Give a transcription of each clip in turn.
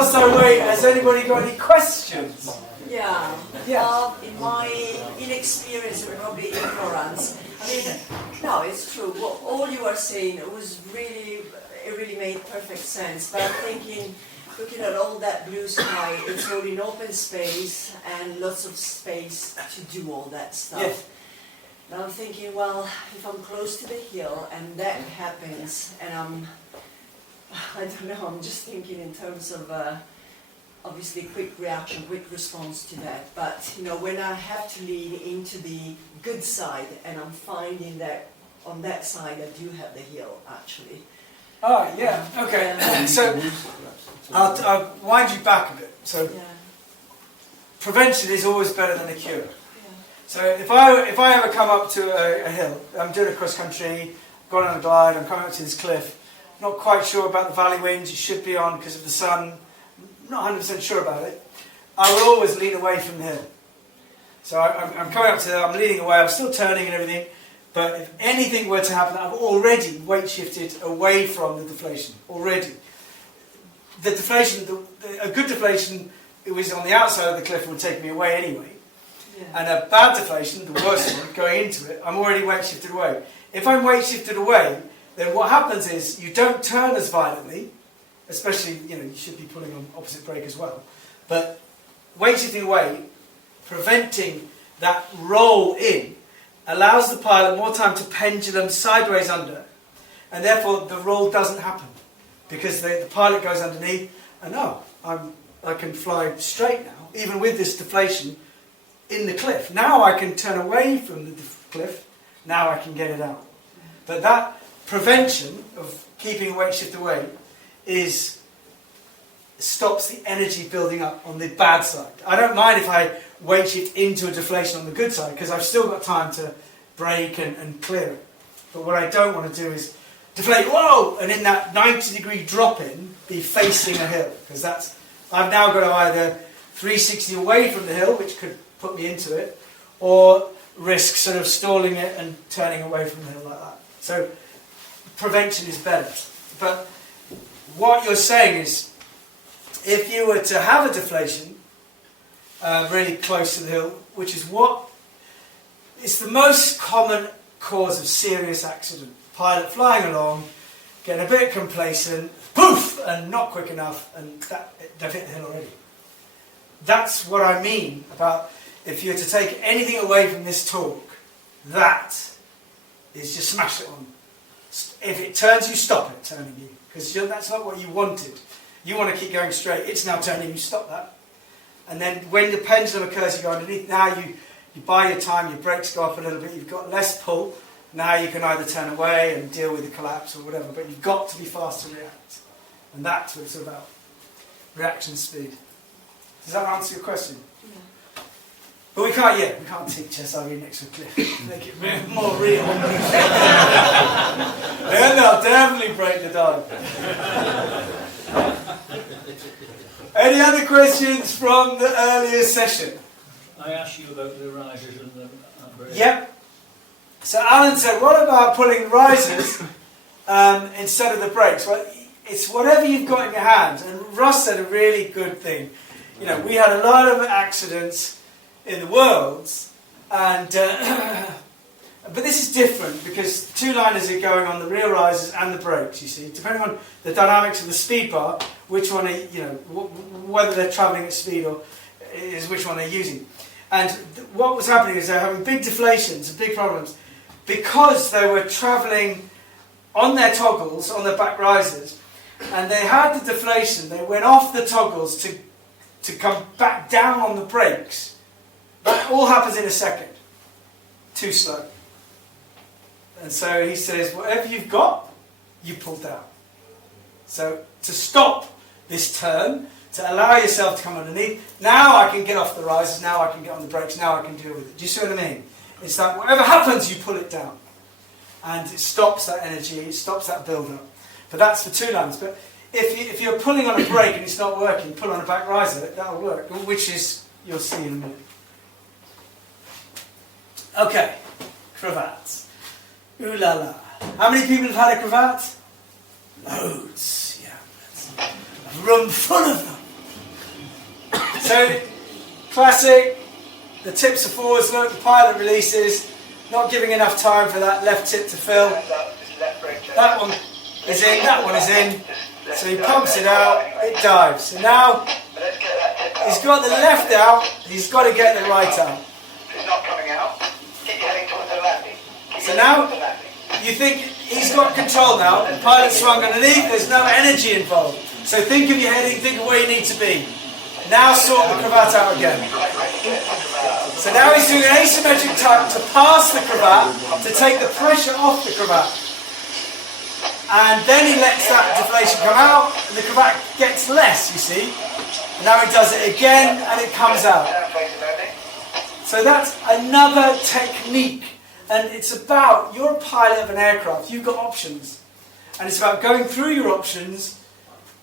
whilst I wait, has anybody got any questions? Yeah. Yeah. In my inexperience and probably ignorance, I mean, no, it's true. What all you are saying, it really made perfect sense. But I'm thinking, looking at all that blue sky, it's all in open space and lots of space to do all that stuff. Yes. And I'm thinking, well, if I'm close to the hill and that happens, and I don't know, I'm just thinking in terms of obviously quick reaction, quick response to that. But you know, when I have to lean into the good side, and I'm finding that on that side I do have the hill actually. Oh, yeah, okay. So, I'll wind you back a bit. So, Yeah. prevention is always better than a cure. Yeah. So, if I ever come up to a hill, I'm doing a cross country, gone on a glide, I'm coming up to this cliff, not quite sure about the valley winds, it should be on because of the sun, not 100% sure about it, I will always lean away from the hill. So I'm coming up to there, I'm leaning away, I'm still turning and everything, but if anything were to happen, I've already weight shifted away from the deflation, already. The deflation, a good deflation, it was on the outside of the cliff, would take me away anyway. Yeah. And a bad deflation, the worst one, going into it, I'm already weight shifted away. If I'm weight shifted away, then what happens is you don't turn as violently, especially, you know, you should be pulling on opposite brake as well, but weight shifting away, preventing that roll in, allows the pilot more time to pendulum sideways under, and therefore the roll doesn't happen, because the pilot goes underneath, and I can fly straight now, even with this deflation in the cliff. Now I can turn away from the cliff, now I can get it out. But that prevention of keeping weight shift away stops the energy building up on the bad side. I don't mind if I weight shift into a deflation on the good side, because I've still got time to brake and clear it. But what I don't want to do is deflate, whoa, and in that 90-degree drop-in, be facing a hill, because I've now got to either 360 away from the hill, which could put me into it, or risk sort of stalling it and turning away from the hill like that. So prevention is better. But what you're saying is, if you were to have a deflation really close to the hill, which is it's the most common cause of serious accident. Pilot flying along, getting a bit complacent, poof, and not quick enough, and they've hit the hill already. That's what I mean about if you're to take anything away from this talk, that is just smash it on. If it turns you, stop it turning you, because that's not what you wanted. You want to keep going straight. It's now turning you, stop that. And then when the pendulum occurs, you go underneath. Now you buy your time, your brakes go up a little bit, you've got less pull. Now you can either turn away and deal with the collapse or whatever, but you've got to be fast to react. And that's what it's about. Reaction speed. Does that answer your question? Yeah. But we can't teach SRE next to a cliff. Make it more real. Then they'll definitely break the dive. Any other questions from the earlier session? I asked you about the risers and the brakes. Yep. So Alan said, what about pulling risers instead of the brakes? Well, it's whatever you've got in your hands. And Russ said a really good thing. You know, we had a lot of accidents in the worlds, and but this is different because two-liners are going on the rear risers and the brakes, you see. Depending on the dynamics of the speed bar, which one, whether they're travelling at speed or is which one they're using. And what was happening is they're having big deflations and big problems because they were travelling on their toggles, on their back risers, and they had the deflation. They went off the toggles to come back down on the brakes. That all happens in a second. Too slow. And so he says, whatever you've got, you pull down. So to stop this turn, to allow yourself to come underneath, now I can get off the risers, now I can get on the brakes, now I can deal with it. Do you see what I mean? It's like whatever happens, you pull it down. And it stops that energy, it stops that build-up. But that's for two lines. But if you're pulling on a brake and it's not working, pull on a back riser, that'll work, which is, you'll see in a minute. Okay, cravats. Ooh la la. How many people have had a cravat? Loads, yeah. A room full of them. So, classic, the tips are forwards, look, the pilot releases, not giving enough time for that left tip to fill. That one is in, that one is in. So he pumps it out, it dives. So now he's got the left out, he's got to get the right out. It's not coming out. Keep heading towards the landing. So now you think he's got control now, the pilot's swung underneath, there's no energy involved. So think of your heading, think of where you need to be. Now sort the cravat out again. So now he's doing an asymmetric tuck to pass the cravat, to take the pressure off the cravat. And then he lets that deflation come out, and the cravat gets less, you see. And now he does it again, and it comes out. So that's another technique. And it's about, you're a pilot of an aircraft, you've got options. And it's about going through your options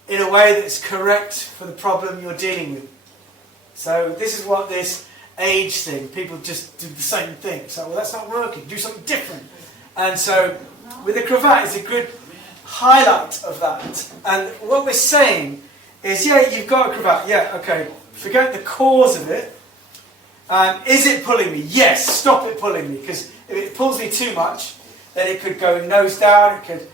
in a way that's correct for the problem you're dealing with. So this is what this age thing, people just do the same thing. So, well, that's not working, do something different. And so with the cravat is a good highlight of that. And what we're saying is, yeah, you've got a cravat, yeah, okay, forget the cause of it. Is it pulling me? Yes, stop it pulling me, because if it pulls me too much, then it could go nose down, it could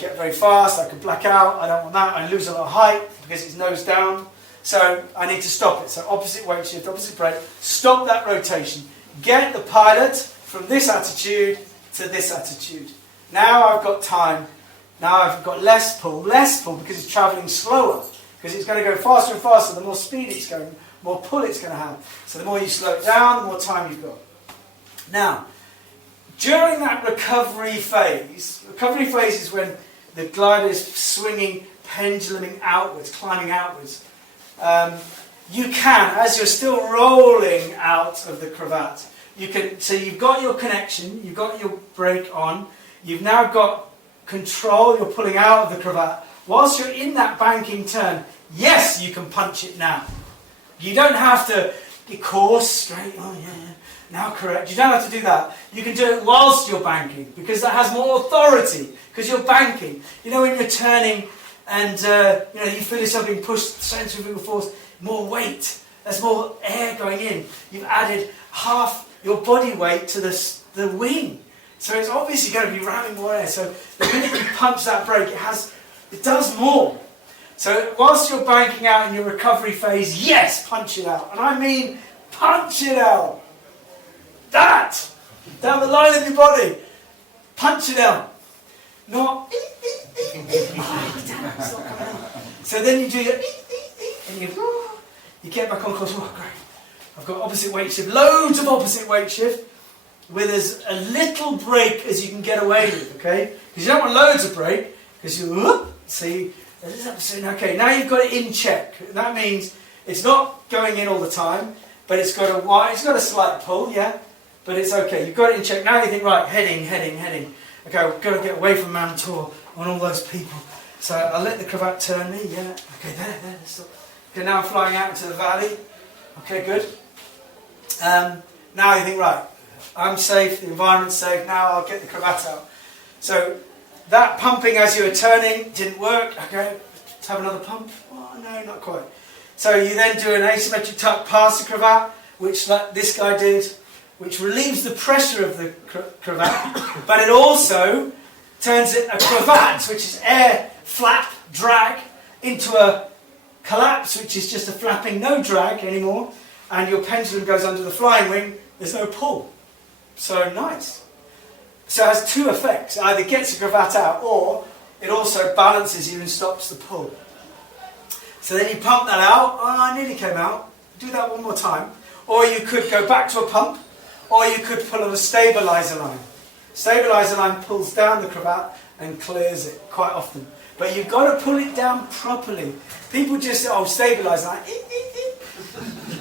get very fast, I could black out, I don't want that, I lose a lot of height because it's nose down, so I need to stop it. So opposite weight shift, opposite brake, stop that rotation. Get the pilot from this attitude to this attitude. Now I've got time, now I've got less pull because it's travelling slower, because it's going to go faster and faster, the more speed it's going, more pull it's going to have. So the more you slow it down, the more time you've got. Now, during that recovery phase is when the glider is swinging, penduluming outwards, climbing outwards. You can, as you're still rolling out of the cravat, so you've got your connection, you've got your brake on, you've now got control, you're pulling out of the cravat. Whilst you're in that banking turn, yes, you can punch it now. You don't have to get course, straight, oh yeah, now correct. You don't have to do that. You can do it whilst you're banking, because that has more authority, because you're banking. You know, when you're turning and you feel yourself being pushed, centrifugal force, more weight, there's more air going in. You've added half your body weight to the wing. So it's obviously going to be ramming more air. So the minute you punch that brake, it does more. So whilst you're banking out in your recovery phase, yes, punch it out. And I mean, punch it out. That! Down the line of your body. Punch it out. Not, oh, damn, it's not coming out. So then you do your, and you get back on course. Oh, great. I've got opposite weight shift, loads of opposite weight shift, with as a little brake as you can get away with, okay? Because you don't want loads of brake, because you, see, okay, now you've got it in check. That means it's not going in all the time, but it's got a slight pull, yeah? But it's okay, you've got it in check. Now you think, right, heading. Okay, we've got to get away from Mantour on all those people. So I'll let the cravat turn me, yeah? Okay, there, stop. Okay, now I'm flying out into the valley. Okay, good. Now you think, right, I'm safe, the environment's safe, now I'll get the cravat out. So that pumping as you were turning didn't work. Okay, let's have another pump. Oh, no, not quite. So you then do an asymmetric tuck past the cravat, which like this guy did, which relieves the pressure of the cravat, but it also turns it a cravat, which is air, flap, drag, into a collapse, which is just a flapping, no drag anymore, and your pendulum goes under the flying wing, there's no pull. So nice. So it has two effects. It either gets the cravat out, or it also balances you and stops the pull. So then you pump that out. Oh, I nearly came out. Do that one more time. Or you could go back to a pump, or you could pull on a stabiliser line. Stabiliser line pulls down the cravat and clears it quite often. But you've got to pull it down properly. People just say, oh, stabiliser line.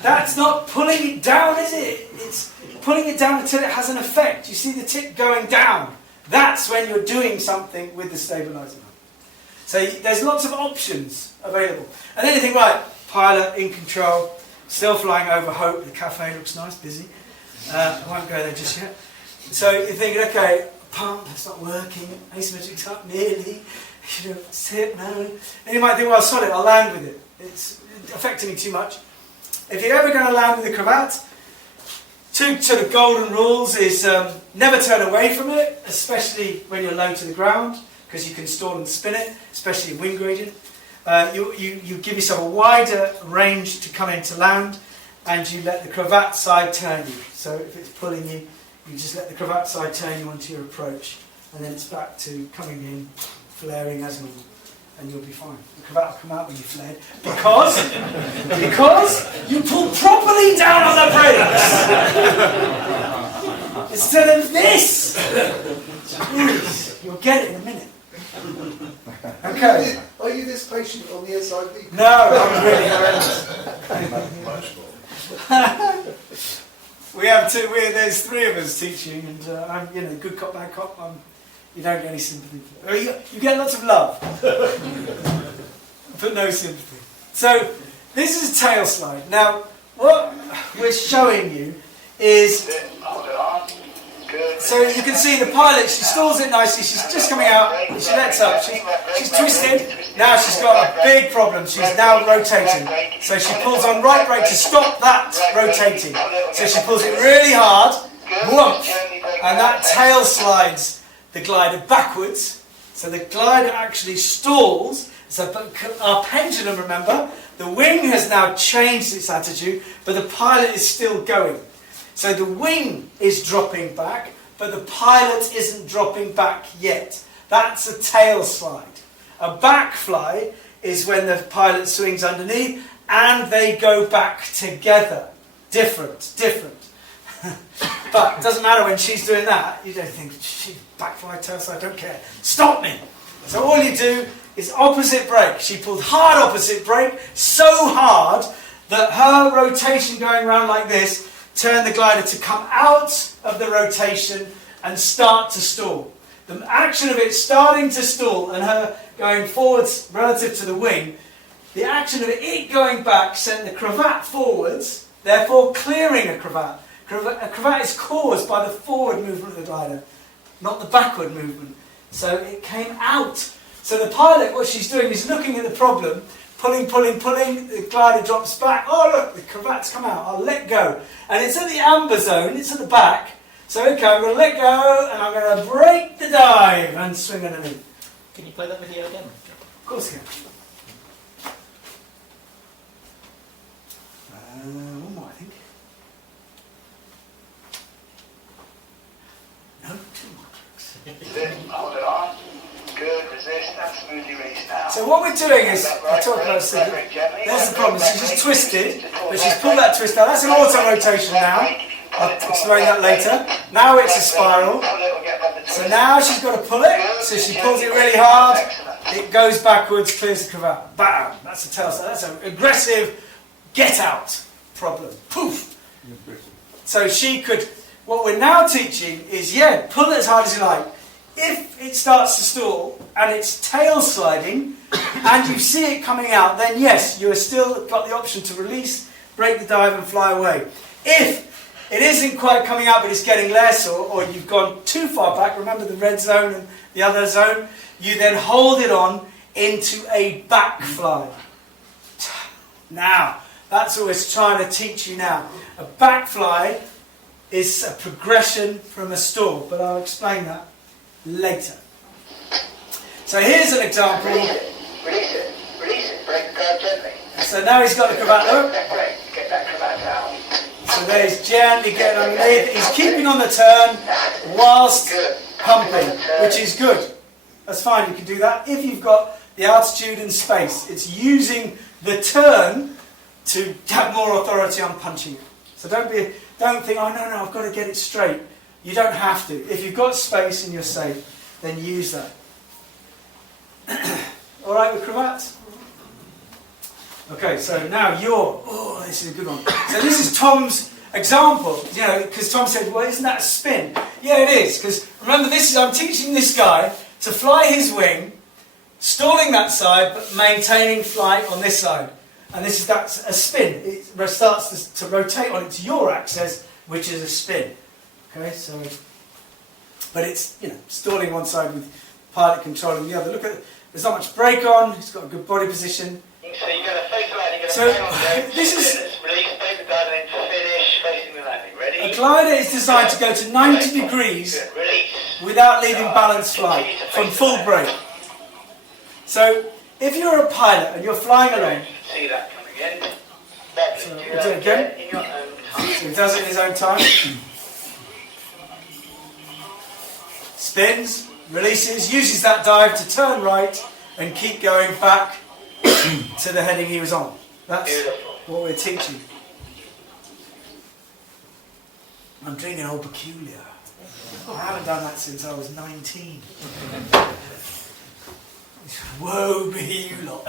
That's not pulling it down, is it? It's pulling it down until it has an effect. You see the tip going down. That's when you're doing something with the stabiliser line. So there's lots of options available. And then you think, right, pilot in control, still flying over Hope. The cafe looks nice, busy. I won't go there just yet. So you're thinking, okay, pump, that's not working. Asymmetric tuck, nearly. Tip, no. And you might think, well, solid, I'll land with it. It's affecting me too much. if you're ever going to land with a cravat, two sort of golden rules is never turn away from it, especially when you're low to the ground, because you can stall and spin it, especially in wind gradient. You give yourself a wider range to come into land, and you let the cravat side turn you. So if it's pulling you, you just let the cravat side turn you onto your approach, and then it's back to coming in, flaring as normal, and you'll be fine. The cravat will come out when you flared, because you pull properly down on the brakes instead of this. Jeez, you'll get it in a minute. Okay. Are you this patient on the SIV? No, I'm really horrendous. We have two. There's three of us teaching, and I'm, good cop, bad cop. You don't get any sympathy. You get lots of love, but no sympathy. So this is a tail slide. Now, what we're showing you is. Hold it on. Good. So you can see the pilot, she stalls it nicely, she's just coming out, she lets up, she's twisted, now she's got a big problem, she's now rotating. So she pulls on right brake to stop that rotating. So she pulls it really hard, whoosh, and that tail slides the glider backwards. So the glider actually stalls, so our pendulum, remember, the wing has now changed its attitude, but the pilot is still going. So the wing is dropping back, but the pilot isn't dropping back yet. That's a tail slide. A backfly is when the pilot swings underneath and they go back together. Different. But it doesn't matter when she's doing that. You don't think, backfly, tail slide, I don't care. Stop me. So all you do is opposite brake. She pulled hard opposite brake, so hard that her rotation going around like this turn the glider to come out of the rotation and start to stall. The action of it starting to stall and her going forwards relative to the wing, the action of it going back sent the cravat forwards, therefore clearing a cravat. A cravat is caused by the forward movement of the glider, not the backward movement. So it came out. So the pilot, what she's doing is looking at the problem, pulling, the glider drops back. Oh look, the cravat's come out, I'll let go. And it's at the amber zone, it's at the back. So okay, I'm going to let go and I'm going to break the dive and swing underneath. Can you play that video again? Of course I can. One more, I think. No, two more tricks. Hold it on. Good, resist and smoothly release now. So what we're doing is, I talk about this, there's the problem, she's just twisted, but she's pulled that twist out. That's an auto rotation now. I'll explain that later. Now it's a spiral. So now she's got to pull it, so she pulls it really hard, it goes backwards, clears the cravat. Bam! That's a tail slide. That's an aggressive get out problem. Poof! So she could, what we're now teaching is, pull it as hard as you like. If it starts to stall and it's tail sliding and you see it coming out, then yes, you have still got the option to release, break the dive and fly away. If it isn't quite coming out but it's getting less, or you've gone too far back, remember the red zone and the other zone, you then hold it on into a backfly. Now, that's what we're trying to teach you now. A backfly is a progression from a stall, but I'll explain that later. So here's an example. Release it. Break the curve gently. So now he's got the cravat look. Get that cravat down. So there he's gently getting underneath. He's keeping on the turn whilst pumping, which is good. That's fine, you can do that if you've got the altitude and space. It's using the turn to have more authority on punching it. So don't think, oh no, I've got to get it straight. You don't have to. If you've got space and you're safe, then use that. All right with cravats? Okay, so now this is a good one. So this is Tom's example, because Tom said, well, isn't that a spin? Yeah, it is, because remember, I'm teaching this guy to fly his wing, stalling that side, but maintaining flight on this side. And that's a spin. It starts to rotate on its yaw axis, which is a spin. Okay, so, but it's, stalling one side with pilot controlling the other. Look at, there's not much brake on, it's got a good body position. So you're going to face land, you're going to So, hang on there. this is, Release glider is designed to go to 90 degrees without leaving balanced flight from full brake. So if you're a pilot and you're flying along, See that coming in. so we'll do it again. In your own time. So he does it in his own time. Spins, releases, uses that dive to turn right and keep going back to the heading he was on. That's what we're teaching. I'm doing an old peculiar. I haven't done that since I was 19. Woe be you lot.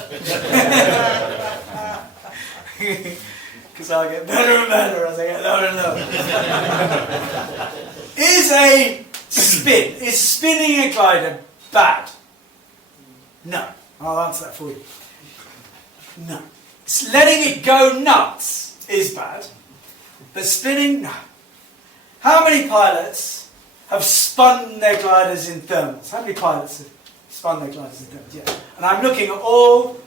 Because I'll get better and better as I get lower and lower. Is a spin, is spinning a glider bad? No. I'll answer that for you. No. Letting it go nuts is bad. But spinning, no. How many pilots have spun their gliders in thermals? How many pilots have spun their gliders in thermals? Yeah. And I'm looking at all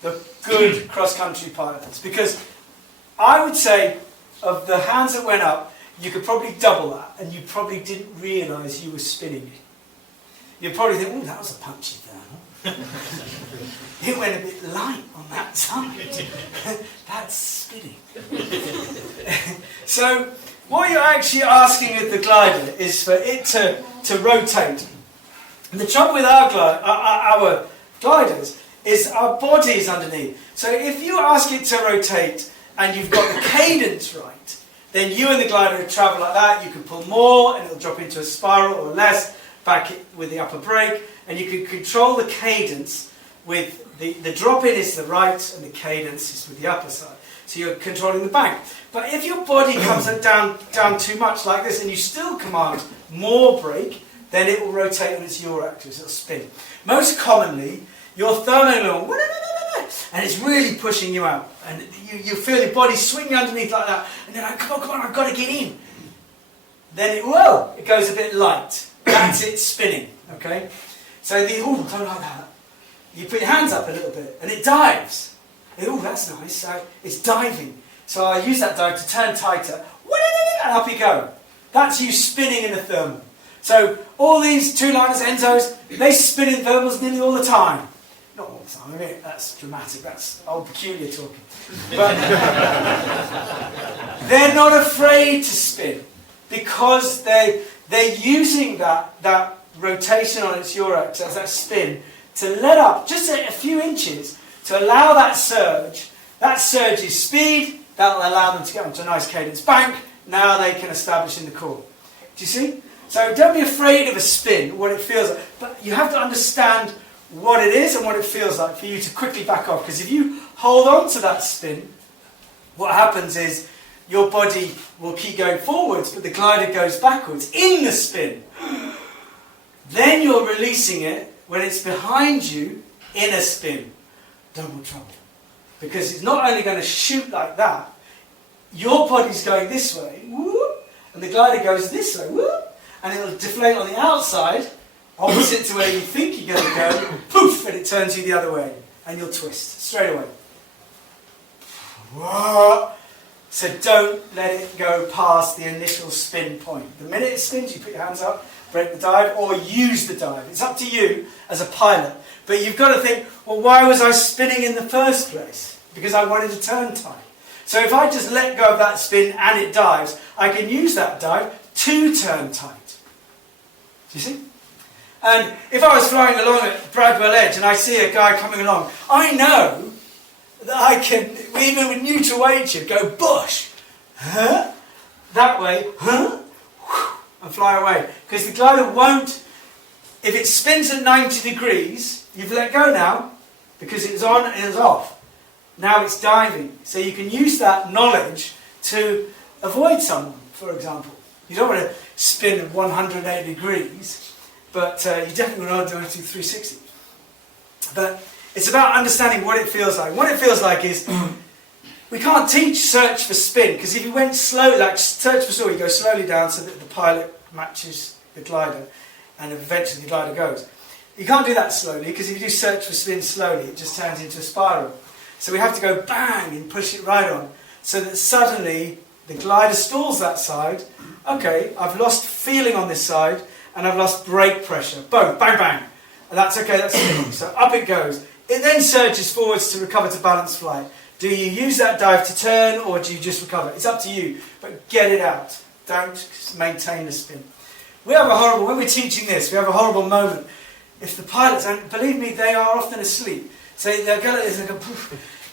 the good cross-country pilots, because I would say of the hands that went up, you could probably double that, and you probably didn't realise you were spinning it. You'd probably think, oh, that was a punchy thermal. It went a bit light on that side. That's spinning. So what you're actually asking of the glider is for it to rotate. And the trouble with our gliders is our body is underneath. So if you ask it to rotate and you've got the cadence right, then you and the glider will travel like that. You can pull more and it'll drop into a spiral, or less back with the upper brake, and you can control the cadence with the drop in is the right and the cadence is with the upper side. So you're controlling the bank. But if your body comes down too much like this and you still command more brake, then it will rotate on its yaw axis, it'll spin. Most commonly, you're therming along, and it's really pushing you out. And you feel your body swinging underneath like that, and you're like, come on, I've got to get in. Then it goes a bit light. That's it spinning, okay? So don't like that. You put your hands up a little bit, and it dives. Oh, that's nice. So it's diving. So I use that dive to turn tighter, and up you go. That's you spinning in a thermal. So all these two-liners, Enzos, they spin in thermals nearly all the time. Not all the time, I mean, that's dramatic, that's old peculiar talking. But they're not afraid to spin because they're using that rotation on its yaw axis, that spin, to let up just a few inches to allow that surge. That surge is speed, that will allow them to get onto a nice cadence bank. Now they can establish in the core. Do you see? So don't be afraid of a spin, what it feels like. But you have to understand what it is and what it feels like for you to quickly back off. Because if you hold on to that spin, what happens is your body will keep going forwards, but the glider goes backwards in the spin. Then you're releasing it when it's behind you in a spin. Double trouble. Because it's not only going to shoot like that, your body's going this way, whoop, and the glider goes this way, whoop, and it'll deflate on the outside, opposite to where you think you're going to go, poof, and it turns you the other way, and you'll twist straight away. So don't let it go past the initial spin point. The minute it spins, you put your hands up, break the dive, or use the dive. It's up to you as a pilot. But you've got to think, well, why was I spinning in the first place? Because I wanted to turn tight. So if I just let go of that spin and it dives, I can use that dive to turn tight. Do you see? And if I was flying along at Bradwell Edge and I see a guy coming along, I know that I can, even with neutral weight shift, go bush, huh? That way, huh? And fly away. Because the glider won't, if it spins at 90 degrees, you've let go now, because it was on and it was off. Now it's diving. So you can use that knowledge to avoid someone, for example. You don't want to spin at 180 degrees, but you definitely want to do it to 360. But it's about understanding what it feels like. What it feels like is, we can't teach search for spin, because if you went slow, like search for story, you go slowly down so that the pilot matches the glider, and eventually the glider goes. You can't do that slowly, because if you do search for spin slowly, it just turns into a spiral. So we have to go bang and push it right on, so that suddenly The glider stalls that side. Okay, I've lost feeling on this side, and I've lost brake pressure. Boom, bang, bang. And that's okay, that's spinning. So up it goes. It then surges forwards to recover to balanced flight. Do you use that dive to turn, or do you just recover? It's up to you, but get it out. Don't maintain the spin. We have a horrible, when we're teaching this, we have a horrible moment. If the pilots, and believe me, they are often asleep. So they'll go like this,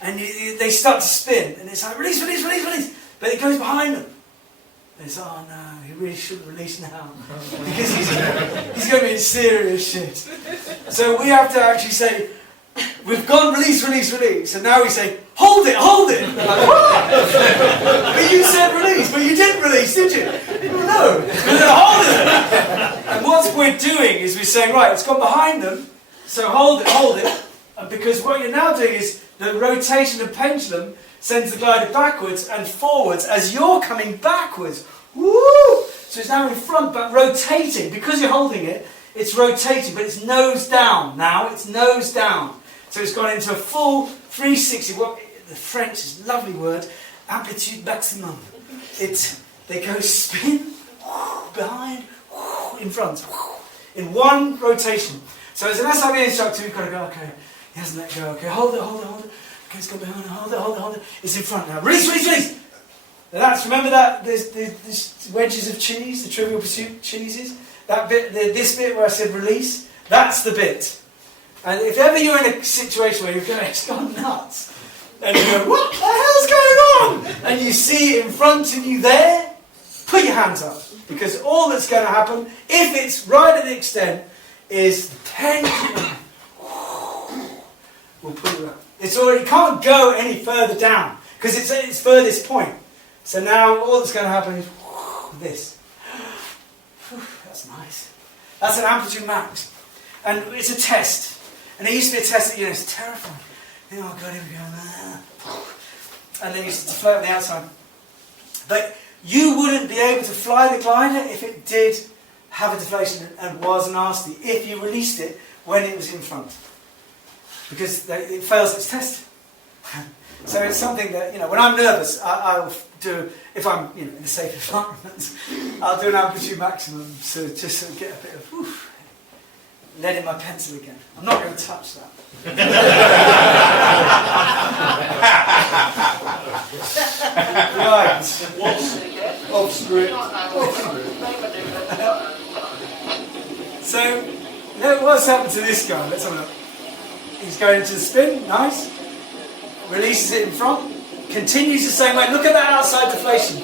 and, they start to spin, and it's like, release, release, release, release. But it goes behind them. And it's, oh no, he really shouldn't release now. Because he's going to be in serious shit. So we have to actually say, we've gone release, release, release. And now we say, hold it, hold it. They're like, what? But you said release, but you didn't release, did you? Well, no, they're holding it. And what we're doing is we're saying, right, it's gone behind them, so hold it, hold it. And because what you're now doing is the rotation of pendulum sends the glider backwards and forwards as you're coming backwards. Woo! So it's now in front, but rotating. Because you're holding it, it's rotating, but it's nose down now. It's nose down. So it's gone into a full 360. What the French is a lovely word, amplitude maximum. They go spin, behind, in front, in one rotation. So as an SIV instructor, you've got to go, okay, he hasn't let go. Okay, hold it, hold it, hold it. Okay, it's gone behind, hold it, hold it, hold it. It's in front now. Release, release, release! Now that's, remember that, there's wedges of cheese, the Trivial Pursuit cheeses? That bit, this bit where I said release, that's the bit. And if ever you're in a situation where you're going, it's gone nuts, and you go, what the hell's going on? And you see it in front of you there, put your hands up. Because all that's going to happen, if it's right at the extent, is the pendulum will pull you up. It's already, it can't go any further down, because it's at its furthest point. So now all that's going to happen is this. That's nice. That's an amplitude max. And it's a test. And it used to be a test that, it's terrifying. Oh God, here we go. And then you used to float on the outside. But you wouldn't be able to fly the glider if it did have a deflation and was nasty, if you released it when it was in front. Because it fails its test. So it's something that, when I'm nervous, I'll do, if I'm in a safe environment, I'll do an amplitude maximum, so just to get a bit of, lead in my pencil again. I'm not going to touch that. Right. Off script. So, what's happened to this guy? Let's have a look. He's going to the spin, nice. Releases it in front. Continues the same way. Look at that outside deflation.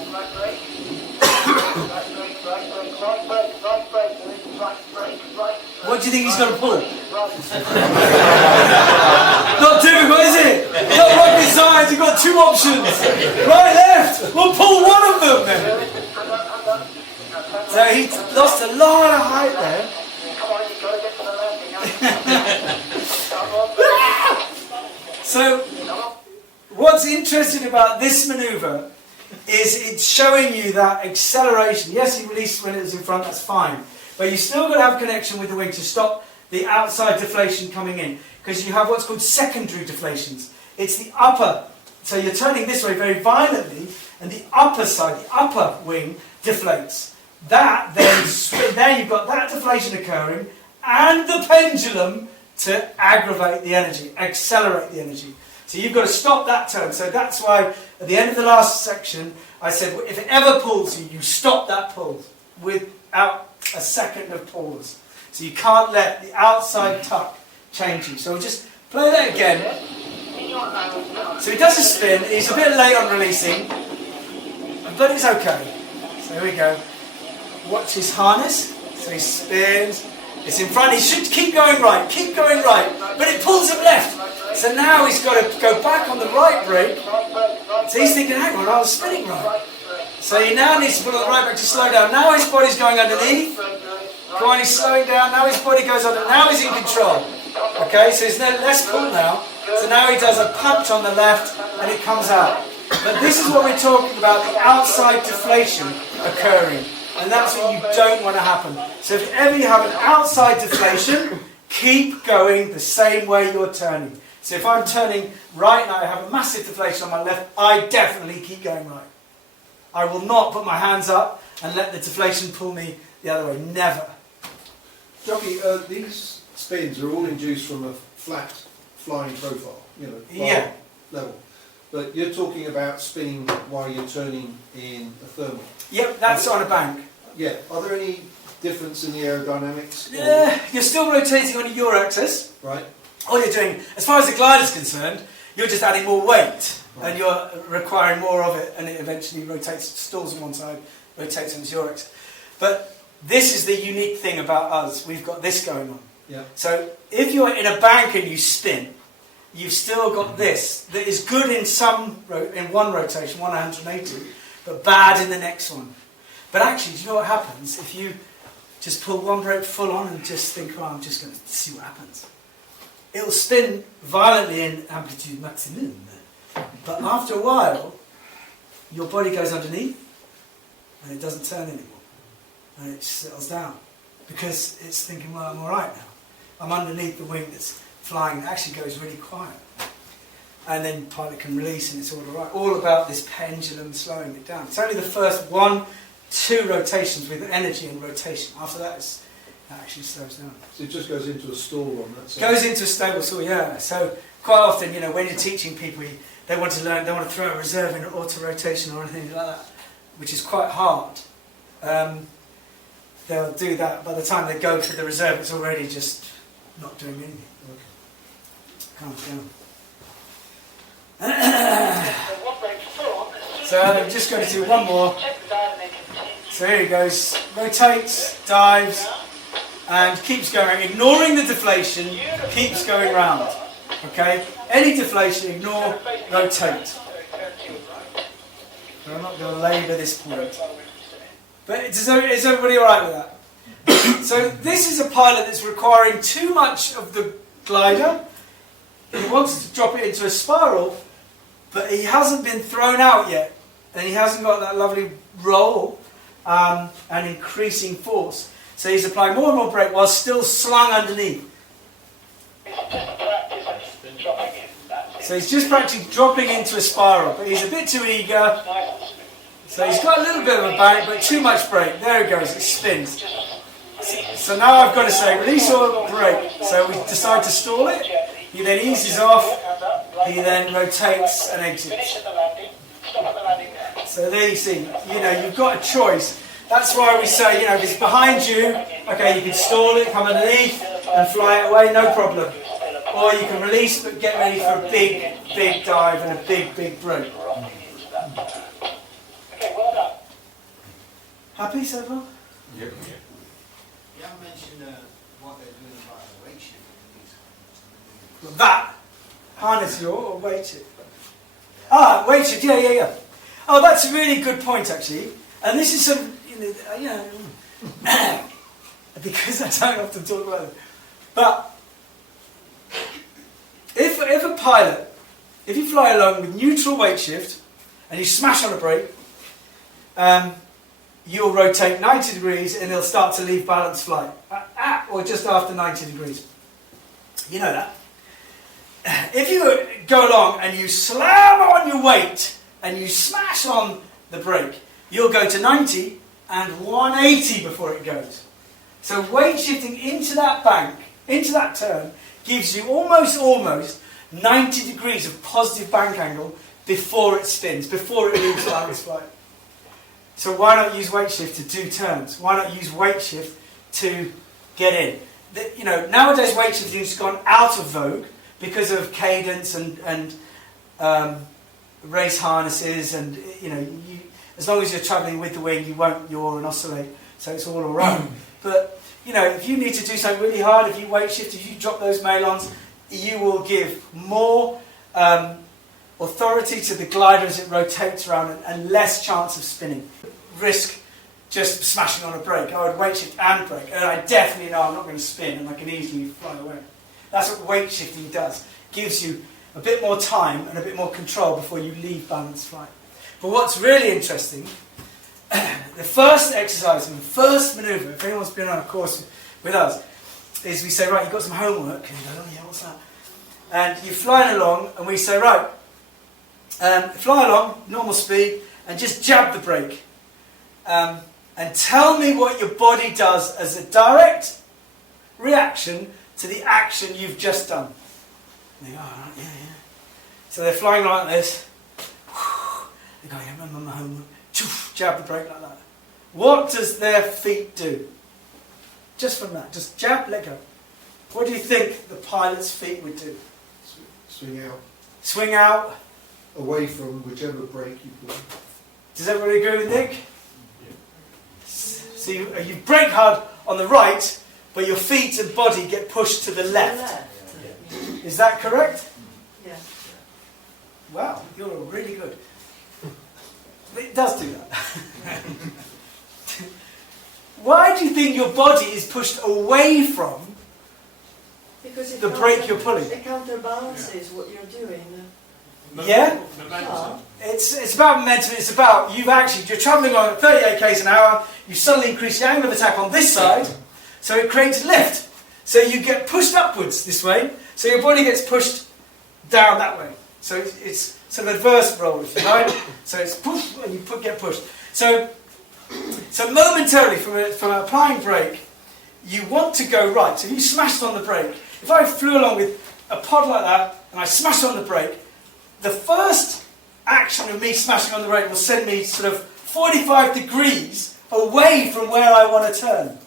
What do you think he's going to pull? Not difficult, is it? Not rocket science, you've got two options. Right, left. We'll pull one of them then. So he lost a lot of height there. So, what's interesting about this manoeuvre is it's showing you that acceleration. Yes, he released when it was in front, that's fine. But you still got to have connection with the wing to stop the outside deflation coming in. Because you have what's called secondary deflations. It's the upper. So you're turning this way very violently, and the upper side, the upper wing, deflates. That then, there you've got that deflation occurring, and the pendulum to aggravate the energy, accelerate the energy. So you've got to stop that turn. So that's why at the end of the last section I said if it ever pulls you, you stop that pull without a second of pause. So you can't let the outside tuck change you. So we'll just play that again. So he does a spin, he's a bit late on releasing, but it's okay. So here we go. Watch his harness. So he spins. It's in front. He should keep going right. Keep going right. But it pulls him left. So now he's got to go back on the right brake. So he's thinking, hang on, I was spinning right. So he now needs to put on the right brake to slow down. Now his body's going underneath. Come on, he's slowing down. Now his body goes under. Now he's in control. Okay, so there's less pull now. So now he does a punch on the left and it comes out. But this is what we're talking about, the outside deflation occurring. And that's what you don't want to happen. So if ever you have an outside deflation, keep going the same way you're turning. So if I'm turning right now, I have a massive deflation on my left, I definitely keep going right. I will not put my hands up and let the deflation pull me the other way. Never. Jocky, these spins are all induced from a flat flying profile, you know, Yeah. level. But you're talking about spinning while you're turning in a thermal. Yep, that's on a bank. Yeah. Are there any difference in the aerodynamics? or- Yeah, you're still rotating on your axis. Right. All you're doing, as far as the glider's concerned, you're just adding more weight Right. and you're requiring more of it, and it eventually rotates, stalls on one side, rotates on your axis. But this is the unique thing about us. We've got this going on. Yeah. So if you're in a bank and you spin, you've still got this that is good in in one rotation, 180, but bad in the next one. But actually, do you know what happens if you just pull one brake full on and just think, oh, I'm just going to see what happens? It'll spin violently in amplitude maximum, but after a while, your body goes underneath and it doesn't turn anymore, and it settles down because it's thinking, well, I'm all right now. I'm underneath the wing that's flying. It actually goes really quiet, and then the pilot can release, and it's all right. All about this pendulum slowing it down. It's only the first 1-2 rotations with energy and rotation. After that, it actually slows down. So it just goes into a stall on that side. Goes into a stable saw, yeah. So quite often, you know, when you're teaching people, they want to learn, they want to throw a reserve in an auto rotation or anything like that, which is quite hard. They'll do that. By the time they go for the reserve, it's already just not doing anything. Calms down. So I'm just going to do one more. So here he goes. Rotates, dives, and keeps going. Ignoring the deflation, keeps going round. Okay? Any deflation, ignore, rotate. So I'm not going to labour this point. But is everybody alright with that? So this is a pilot that's requiring too much of the glider. He wants to drop it into a spiral, but he hasn't been thrown out yet. And he hasn't got that lovely roll and increasing force. So he's applying more and more brake while still slung underneath. So he's just practicing dropping into a spiral, but he's a bit too eager. So he's got a little bit of a bank, but too much brake. There it goes, it spins. So now I've got to say, release or brake. So we decide to stall it. He then eases off. He then rotates and exits. So there you see, you know, you've got a choice. That's why we say, you know, if it's behind you, okay, you can stall it, come underneath and fly it away, no problem. Or you can release, but get ready for a big, big dive and a big, big brake. Happy so far? Yep. You haven't mentioned what they're doing about the weight shift in these. That harness your or weight shift. Ah, weight shift, yeah. Oh, that's a really good point actually. And this is some, you know, because I don't often talk about it. But if a pilot, if you fly along with neutral weight shift and you smash on a brake, you'll rotate 90 degrees and it'll start to leave balance flight at or just after 90 degrees. You know that. If you go along and you slam on your weight and you smash on the brake, you'll go to 90 and 180 before it goes. So weight shifting into that bank, into that turn, gives you almost 90 degrees of positive bank angle before it spins, before it leaves balance flight. So why not use weight shift to do turns? Why not use weight shift to get in? You know, nowadays weight shifting has gone out of vogue because of cadence and race harnesses, and you know, as long as you're travelling with the wing, you won't yaw and oscillate, so it's all alright. But you know, if you need to do something really hard, if you weight shift, if you drop those mailons, you will give more authority to the glider as it rotates around and less chance of spinning. Risk just smashing on a brake. I would weight shift and brake, and I definitely know I'm not going to spin and I can easily fly away. That's what weight shifting does. Gives you a bit more time and a bit more control before you leave balance flight. But what's really interesting, the first exercise and the first manoeuvre, if anyone's been on a course with us, is we say, right, you've got some homework, and you go, oh yeah, what's that? And you're flying along, and we say, right, fly along, normal speed, and just jab the brake. And tell me what your body does as a direct reaction to the action you've just done. And they go, all right, yeah. So they're flying like this. They go, yeah, home. Jab the brake like that. What does their feet do? Just from that, just jab, let go. What do you think the pilot's feet would do? Swing out. Swing out. Away from whichever brake you put. Does everybody agree with Nick? So you brake hard on the right, but your feet and body get pushed to the left. Is that correct? Yeah. Wow, you're really good. It does do that. Why do you think your body is pushed away from Because it the brake you're pulling? It counterbalances what you're doing. Yeah? Yeah. It's about momentum. It's about you're travelling on 38 k's an hour. You suddenly increase the angle of attack on this side, so it creates lift. So you get pushed upwards this way. So your body gets pushed down that way. So it's sort of adverse roll, if you like. So it's poof, and you get pushed. So momentarily, from applying brake, you want to go right. So if you smashed on the brake, if I flew along with a pod like that and I smashed on the brake, the first action of me smashing on the brake will send me sort of 45 degrees away from where I want to turn.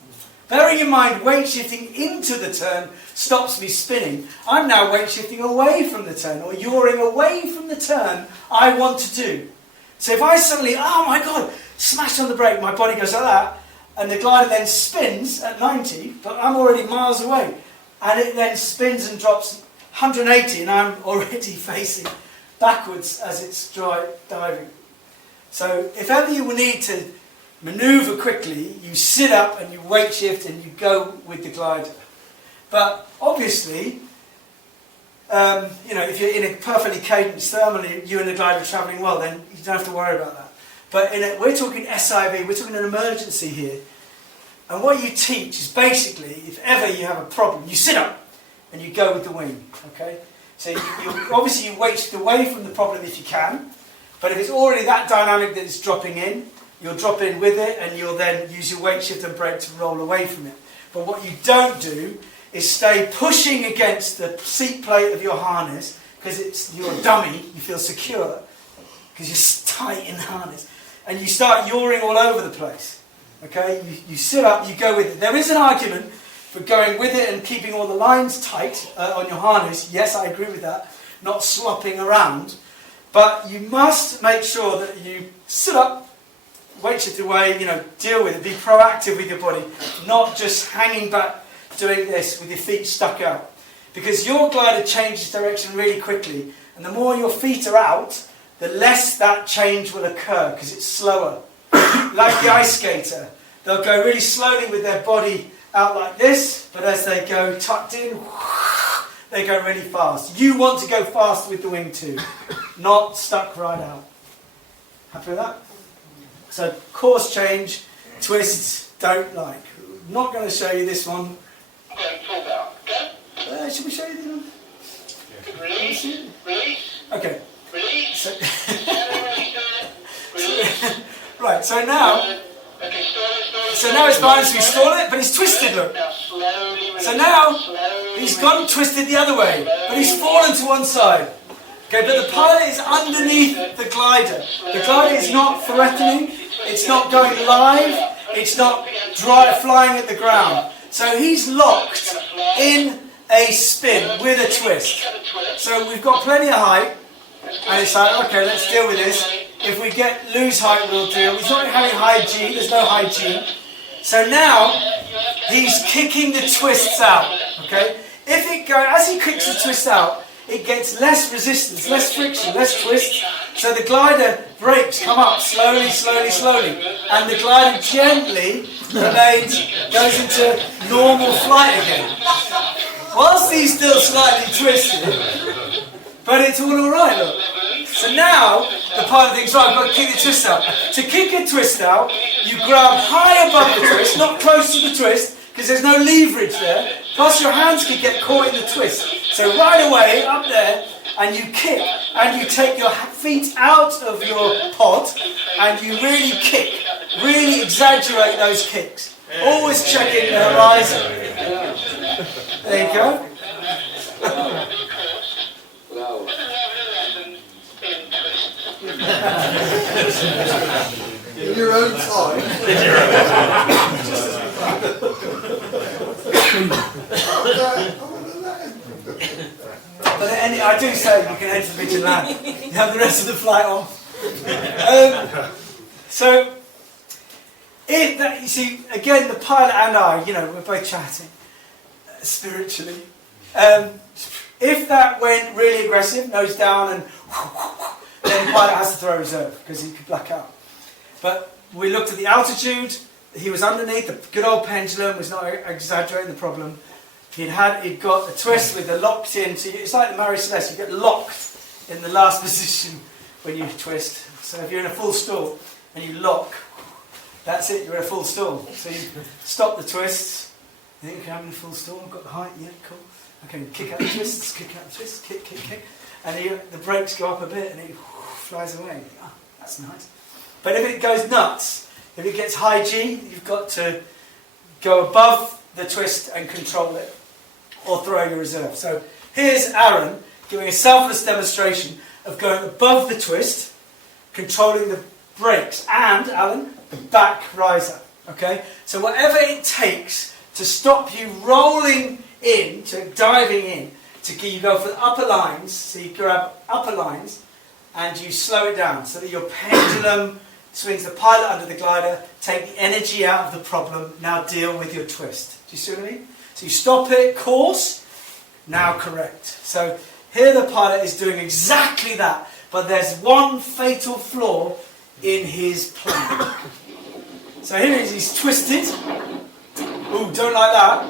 Bearing in mind, weight shifting into the turn stops me spinning. I'm now weight shifting away from the turn, or yawing away from the turn I want to do. So if I suddenly, oh my God, smash on the brake, my body goes like that, and the glider then spins at 90, but I'm already miles away, and it then spins and drops 180, and I'm already facing backwards as it's diving. So if ever you need to manoeuvre quickly, you sit up and you weight shift and you go with the glider. But obviously, if you're in a perfectly cadenced thermally, you and the glider are travelling well, then you don't have to worry about that. But we're talking SIV, we're talking an emergency here. And what you teach is basically, if ever you have a problem, you sit up and you go with the wing, okay? So obviously you weight shift away from the problem if you can, but if it's already that dynamic that it's dropping in, you'll drop in with it and you'll then use your weight shift and brake to roll away from it. But what you don't do is stay pushing against the seat plate of your harness, because you're a dummy, you feel secure, because you're tight in the harness, and you start yawing all over the place. Okay, you sit up, you go with it. There is an argument for going with it and keeping all the lines tight on your harness. Yes, I agree with that. Not slopping around. But you must make sure that you sit up, weight shift away, deal with it. Be proactive with your body. Not just hanging back, doing this with your feet stuck out. Because your glider changes direction really quickly. And the more your feet are out, the less that change will occur, because it's slower. Like the ice skater. They'll go really slowly with their body out like this, but as they go tucked in, they go really fast. You want to go fast with the wing too, not stuck right out. Happy with that? So course change, twists, don't like. Not going to show you this one. Going full down. Go. Should we show you this one? Release. Release. Okay. Release. So Release. right, so now... Okay, stall it. So now it's fine, so we stall it, but he's twisted, look. Now slowly release. So now, Slowly he's gone twisted the other way, but he's fallen to one side. Okay, but the pilot is underneath the glider. The glider is not threatening, it's not going live, it's not flying at the ground. So he's locked in a spin with a twist. So we've got plenty of height, and it's like, okay, let's deal with this. If we lose height, we'll deal. He's not having high G, there's no high G. So now, he's kicking the twists out, okay? As he kicks the twist out, it gets less resistance, less friction, less twist. So the glider brakes come up slowly, slowly, slowly. And the glider gently goes into normal flight again. Whilst he's still slightly twisted, but it's all alright, look. So now, the pilot thinks, right, I've got to kick the twist out. To kick a twist out, you grab high above the twist, not close to the twist, because there's no leverage there. Plus your hands can get caught in the twist. So right away, up there, and you kick, and you take your feet out of your pod, and you really kick. Really exaggerate those kicks. Always checking the horizon. There you go. In your own time. But I do say you can enter the beach and land. You have the rest of the flight on. So, you see, again, the pilot and I, we're both chatting spiritually. If that went really aggressive, nose down, and then the pilot has to throw a reserve because he could black out. But we looked at the altitude. He was underneath. The good old pendulum was not exaggerating the problem. He'd got a twist with the locked in. So it's like the Marie Celeste. You get locked in the last position when you twist. So if you're in a full stall and you lock, that's it. You're in a full stall. So you stop the twists. You think you're having a full stall. I've got the height. Yeah, cool. Okay, kick out the twists. Kick out the twists. Kick, kick, kick. And the brakes go up a bit and it flies away. Oh, that's nice. But if it goes nuts, if it gets high G, you've got to go above the twist and control it, or throw your reserve. So here's Aaron giving a selfless demonstration of going above the twist, controlling the brakes, and, Alan, the back riser. Okay? So whatever it takes to stop you rolling in, to diving in, you go for the upper lines, so you grab upper lines, and you slow it down, so that your pendulum swings the pilot under the glider, take the energy out of the problem, now deal with your twist. Do you see what I mean? So you stop it, course, now correct. So here the pilot is doing exactly that, but there's one fatal flaw in his plan. So here he is, he's twisted. Ooh, don't like that.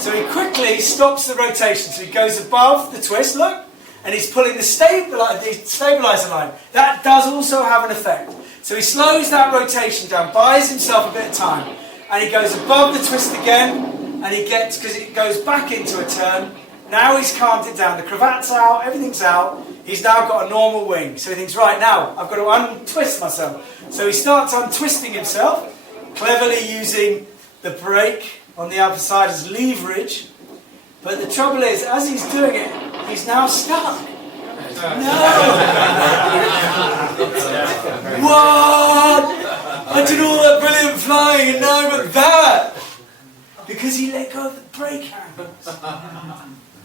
So he quickly stops the rotation. So he goes above the twist, look, and he's pulling the stabilizer line. That does also have an effect. So he slows that rotation down, buys himself a bit of time, and he goes above the twist again, and because it goes back into a turn, now he's calmed it down. The cravat's out, everything's out. He's now got a normal wing. So he thinks, right, now I've got to untwist myself. So he starts untwisting himself, cleverly using the brake on the other side as leverage. But the trouble is, as he's doing it, he's now stuck. No! What? I did all that brilliant flying and now I'm that! Because he let go of the brake handles.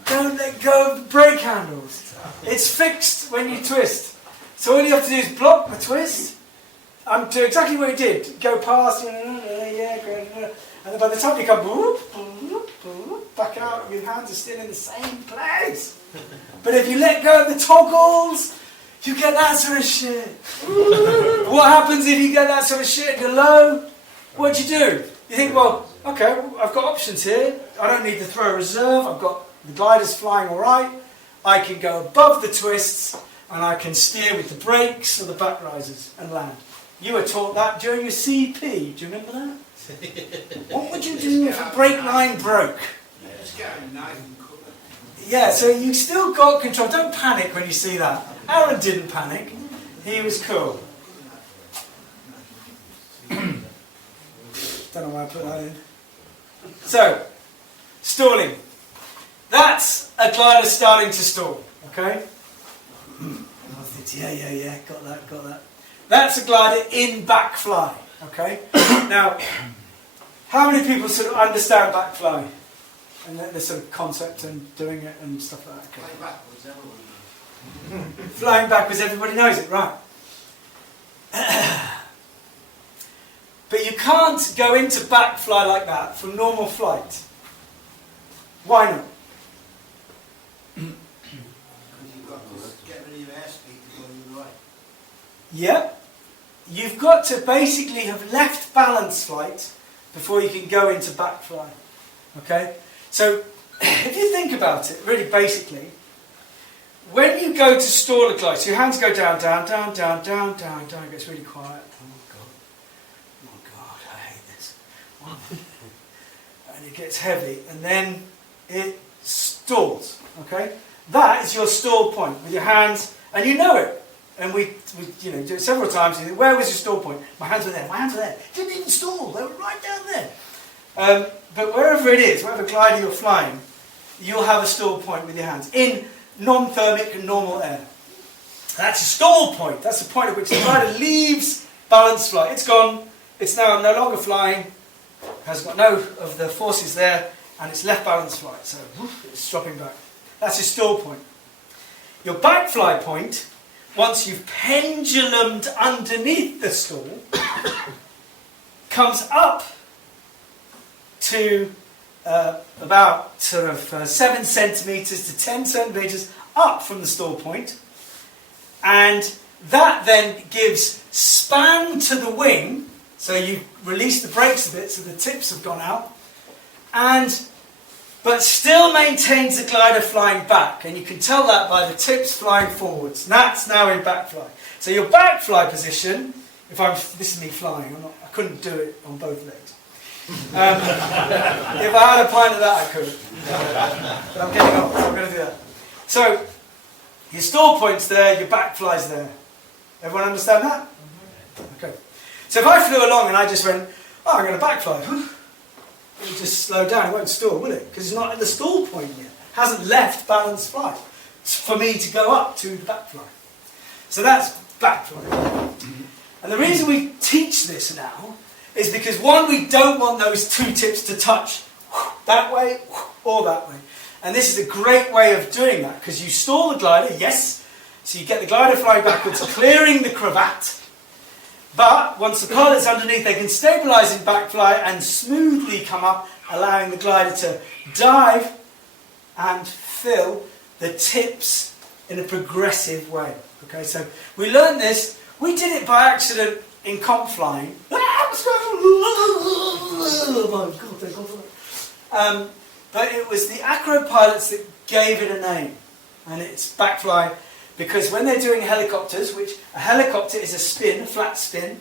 Don't let go of the brake handles. It's fixed when you twist. So all you have to do is block the twist and do exactly what he did. Go past, and by the time you come back out, your hands are still in the same place. But if you let go of the toggles, you get that sort of shit. What happens if you get that sort of shit and you're low? What do? You think, well, okay, I've got options here. I don't need to throw a reserve. I've got the gliders flying all right. I can go above the twists and I can steer with the brakes or the back risers and land. You were taught that during your CP. Do you remember that? What would you do if a brake line broke? Just get a knife and cut it. Yeah, so you still got control. Don't panic when you see that. Aaron didn't panic. He was cool. Don't know why I put that in. So, stalling. That's a glider starting to stall. Okay? Yeah. Got that. That's a glider in backfly. Okay? Now, how many people sort of understand backfly? And the sort of concept and doing it and stuff like that. Okay. Flying backwards, everyone knows. Flying backwards, everybody knows it, right? But you can't go into backfly like that from normal flight. Why not? Because you've got to get rid of your airspeed to go the other way. Yep. You've got to basically have left balance flight before you can go into backfly. Okay? So, if you think about it, really basically, when you go to stall a glide, so your hands go down, it gets really quiet. Oh God, I hate this. And it gets heavy, and then it stalls. Okay, that is your stall point with your hands, and you know it. And we do it several times. You think, where was your stall point? My hands were there. My hands were there. Didn't even stall. They were right down there. But wherever it is, wherever glider you're flying, you'll have a stall point with your hands in non-thermic and normal air. That's a stall point. That's the point at which the glider leaves balanced flight. It's gone. It's now no longer flying. Has got no of the forces there, and it's left balanced flight. So it's dropping back. That's your stall point. Your backfly point, once you've pendulumed underneath the stall, comes up to about sort of 7 centimetres to 10 centimetres up from the stall point, and that then gives span to the wing, so you release the brakes a bit so the tips have gone out, but still maintains the glider flying back, and you can tell that by the tips flying forwards. That's now in backfly. So your backfly position, this is me flying, I couldn't do it on both legs. If I had a pint of that, I could. But I'm getting off, so I'm going to do that. So your stall point's there, your backfly's there. Everyone understand that? Okay. So if I flew along and I just went, oh, I'm going to backfly, it would just slow down, it won't stall, will it? Because it's not at the stall point yet. It hasn't left balanced flight. It's for me to go up to the backfly. So that's backfly. And the reason we teach this now is because, one, we don't want those two tips to touch that way or that way. And this is a great way of doing that, because you stall the glider, yes, so you get the glider flying backwards, clearing the cravat. But once the pilot's underneath, they can stabilise in backfly and smoothly come up, allowing the glider to dive and fill the tips in a progressive way. Okay, so we learned this. We did it by accident in comp flying. Oh my God, thank God for that. But it was the acro pilots that gave it a name, and it's backfly. Because when they're doing helicopters, which a helicopter is a spin, a flat spin,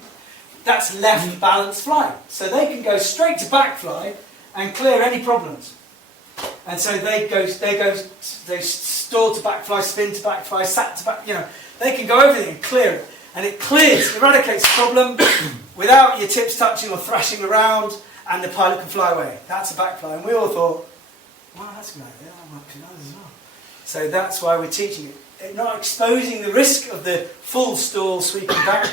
that's left balanced flying. So they can go straight to backfly and clear any problems. And so they stall to backfly, spin to backfly, sat to back, they can go everything and clear it. And it clears, eradicates the problem without your tips touching or thrashing around, and the pilot can fly away. That's a backfly. And we all thought, wow, that's great, yeah, I might do that as well. So that's why we're teaching it. Not exposing the risk of the full stall sweeping back,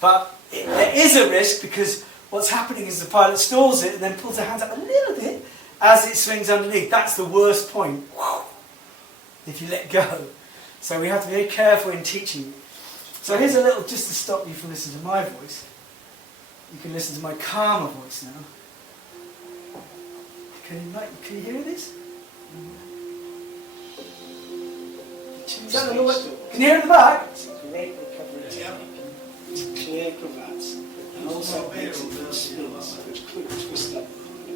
but there is a risk, because what's happening is the pilot stalls it and then pulls their hands up a little bit as it swings underneath. That's the worst point, if you let go. So we have to be very careful in teaching. So here's a little, just to stop you from listening to my voice. You can listen to my calmer voice now. Can you hear this? Is that the noise? Can you hear it in the back? It's a great recovery technique to clear cravats, and also makes it from spins, which could twist up the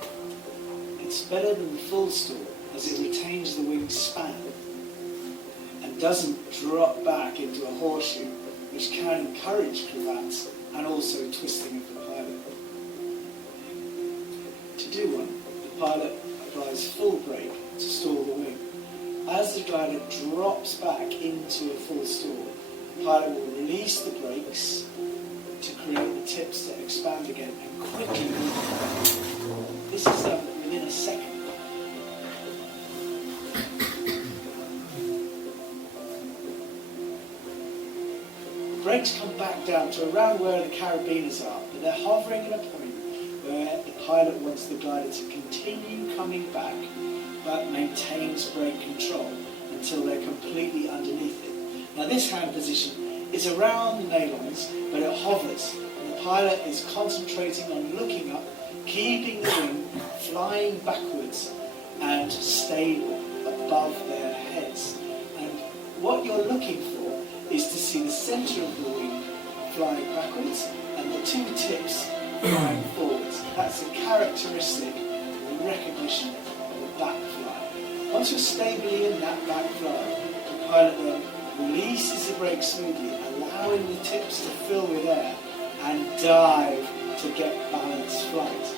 pilot. It's better than the full stall, as it retains the wing span and doesn't drop back into a horseshoe, which can encourage cravats and also twisting of the pilot. To do one, the pilot applies full brake to stall the wing. As the glider drops back into a full stall, the pilot will release the brakes to create the tips to expand again and quickly move. This is done within a second. The brakes come back down to around where the carabiners are, but they're hovering at a point where the pilot wants the glider to continue coming back, but maintains brake control until they're completely underneath it. Now this hand position is around the nylons, but it hovers, and the pilot is concentrating on looking up, keeping the wing flying backwards and stable above their heads. And what you're looking for is to see the centre of the wing flying backwards and the two tips flying forwards. That's a characteristic recognition of a backfly. Once you're stably in that backfly, the pilot then releases the brake smoothly, allowing the tips to fill with air and dive to get balanced flight.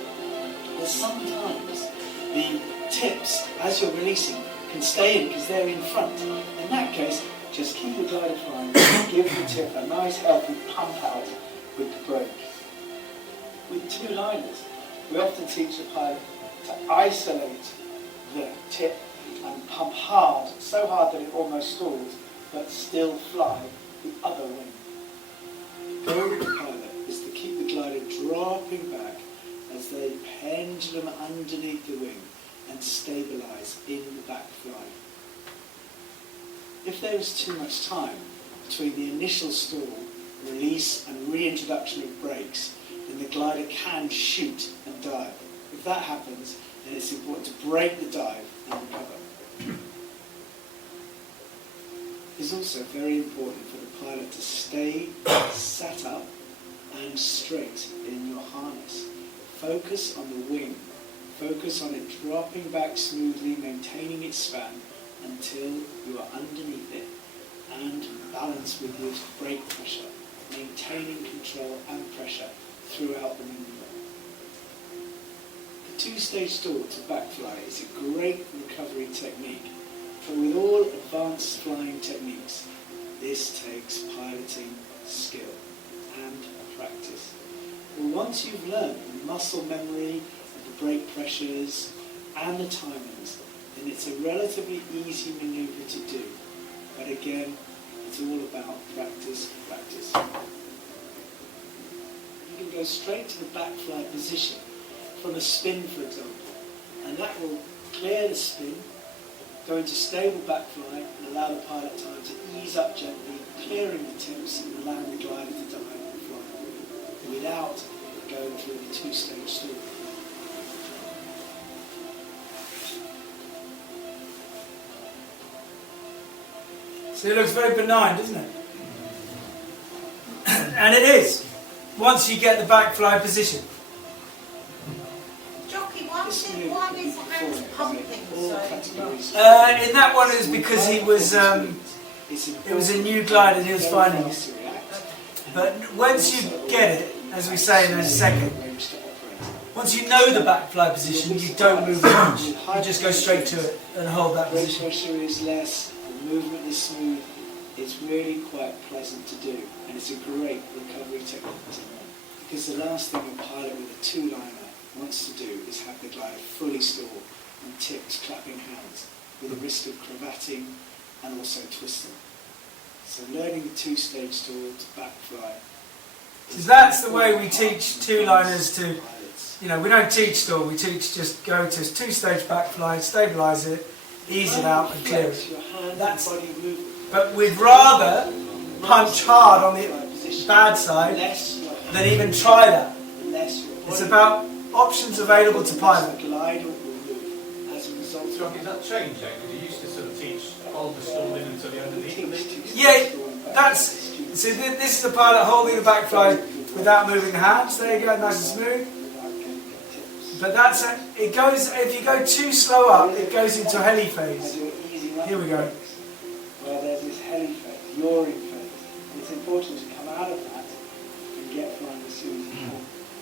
But sometimes the tips, as you're releasing, can stay in because they're in front. In that case, just keep the glider flying, give the tip a nice healthy pump out with the brake. With two liners, we often teach the pilot to isolate the tip and pump hard, so hard that it almost stalls, but still fly the other wing. The goal of the pilot is to keep the glider dropping back as they pendulum underneath the wing and stabilise in the backfly. If there is too much time between the initial stall, release and reintroduction of brakes, then the glider can shoot and dive. If that happens, then it's important to break the dive and recover. It's also very important for the pilot to stay sat up and straight in your harness. Focus on the wing. Focus on it dropping back smoothly, maintaining its span until you are underneath it, and balance with your brake pressure, maintaining control and pressure throughout the maneuver. The two-stage stall to backfly is a great recovery technique, but with all advanced flying techniques, this takes piloting skill and practice. Well, once you've learned the muscle memory of the brake pressures and the timings, then it's a relatively easy maneuver to do. But again, it's all about practice, practice. You can go straight to the backfly position from a spin, for example, and that will clear the spin, go into stable backfly and allow the pilot time to ease up gently, clearing the tips and allowing the glider to dive and fly without going through the two-stage stall. So it looks very benign, doesn't it? And it is, once you get the backfly position. Jockey, why is hand pumping so much? In that one it was because he was, it was a new glide and he was finding it. But once you get it, as we say in a second, once you know the backfly position, you don't move much. You just go straight to it and hold that position. The pressure is less, the movement is smooth. It's really quite pleasant to do, and it's a great recovery technique. Because the last thing a pilot with a two-liner wants to do is have the glider fully stall and tipped clapping hands, with the risk of cravating and also twisting. So learning the two-stage stall to backfly. So that's the way we teach two-liners to, you know, we don't teach stall, we teach just go to two-stage backfly, stabilise it, ease it out and clear it. That's, but we'd rather punch hard on the bad side than even try that. It's about options available to pilot. Jocky, is that changed then? Because you used to sort of teach hold the stall in until the underneath. Yeah, that's, so this is the pilot holding the backfly without moving the hands. There you go, nice and smooth. But that's, it goes, if you go too slow up, it goes into a heli phase. Here we go. Well, there's this heli phase, yawing phase. And it's important to come out of that and get flying as soon as you can,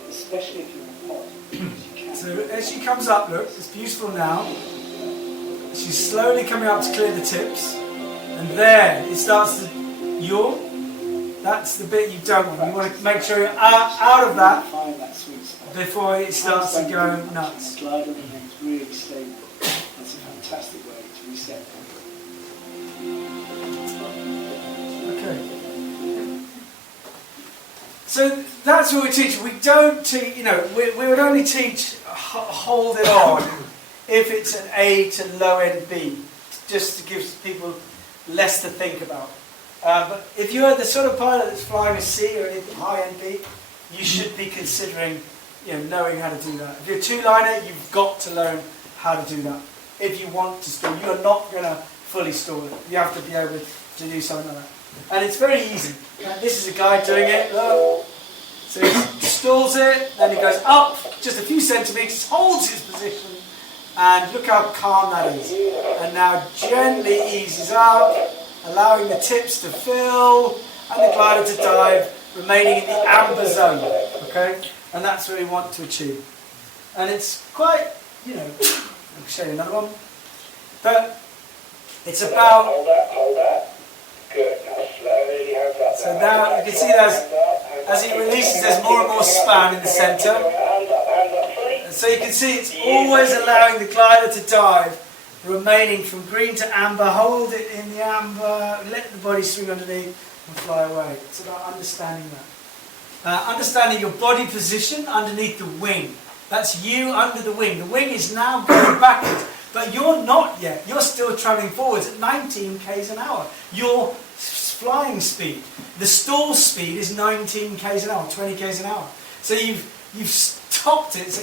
especially if you're in a pod. So as she comes up, look, it's beautiful now. She's slowly coming up to clear the tips, and there it starts to yaw. That's the bit you don't want. You want to make sure you're out of that before it starts to go nuts. The glider remains really stable. That's a fantastic way to reset. Okay. So that's what we teach. We don't teach, you know, we would only teach hold it on if it's an A to low end B, just to give people less to think about. But if you're the sort of pilot that's flying a C or anything high end B, you should be considering, you know, knowing how to do that. If you're a two-liner, you've got to learn how to do that. If you want to stall, you are not going to fully stall it. You have to be able to do something like that. And it's very easy. This is a guy doing it. Look. So he stalls it, then he goes up just a few centimetres, holds his position, and look how calm that is. And now gently eases up, allowing the tips to fill and the glider to dive, remaining in the amber zone. Okay? And that's what we want to achieve. And it's quite, you know, I'll show you another one. But it's about... Hold that. Good. Now slowly hands up. So now you can see as it releases, there's more and more span in the centre. Hands up, fully. So you can see it's always allowing the glider to dive, remaining from green to amber, hold it in the amber, let the body swing underneath and fly away. It's about understanding that. Understanding your body position underneath the wing. That's you under the wing. The wing is now going backwards, but you're not yet. You're still travelling forwards at 19 k's an hour. Your flying speed, the stall speed is 19 k's an hour, 20 k's an hour. So you've stopped it. So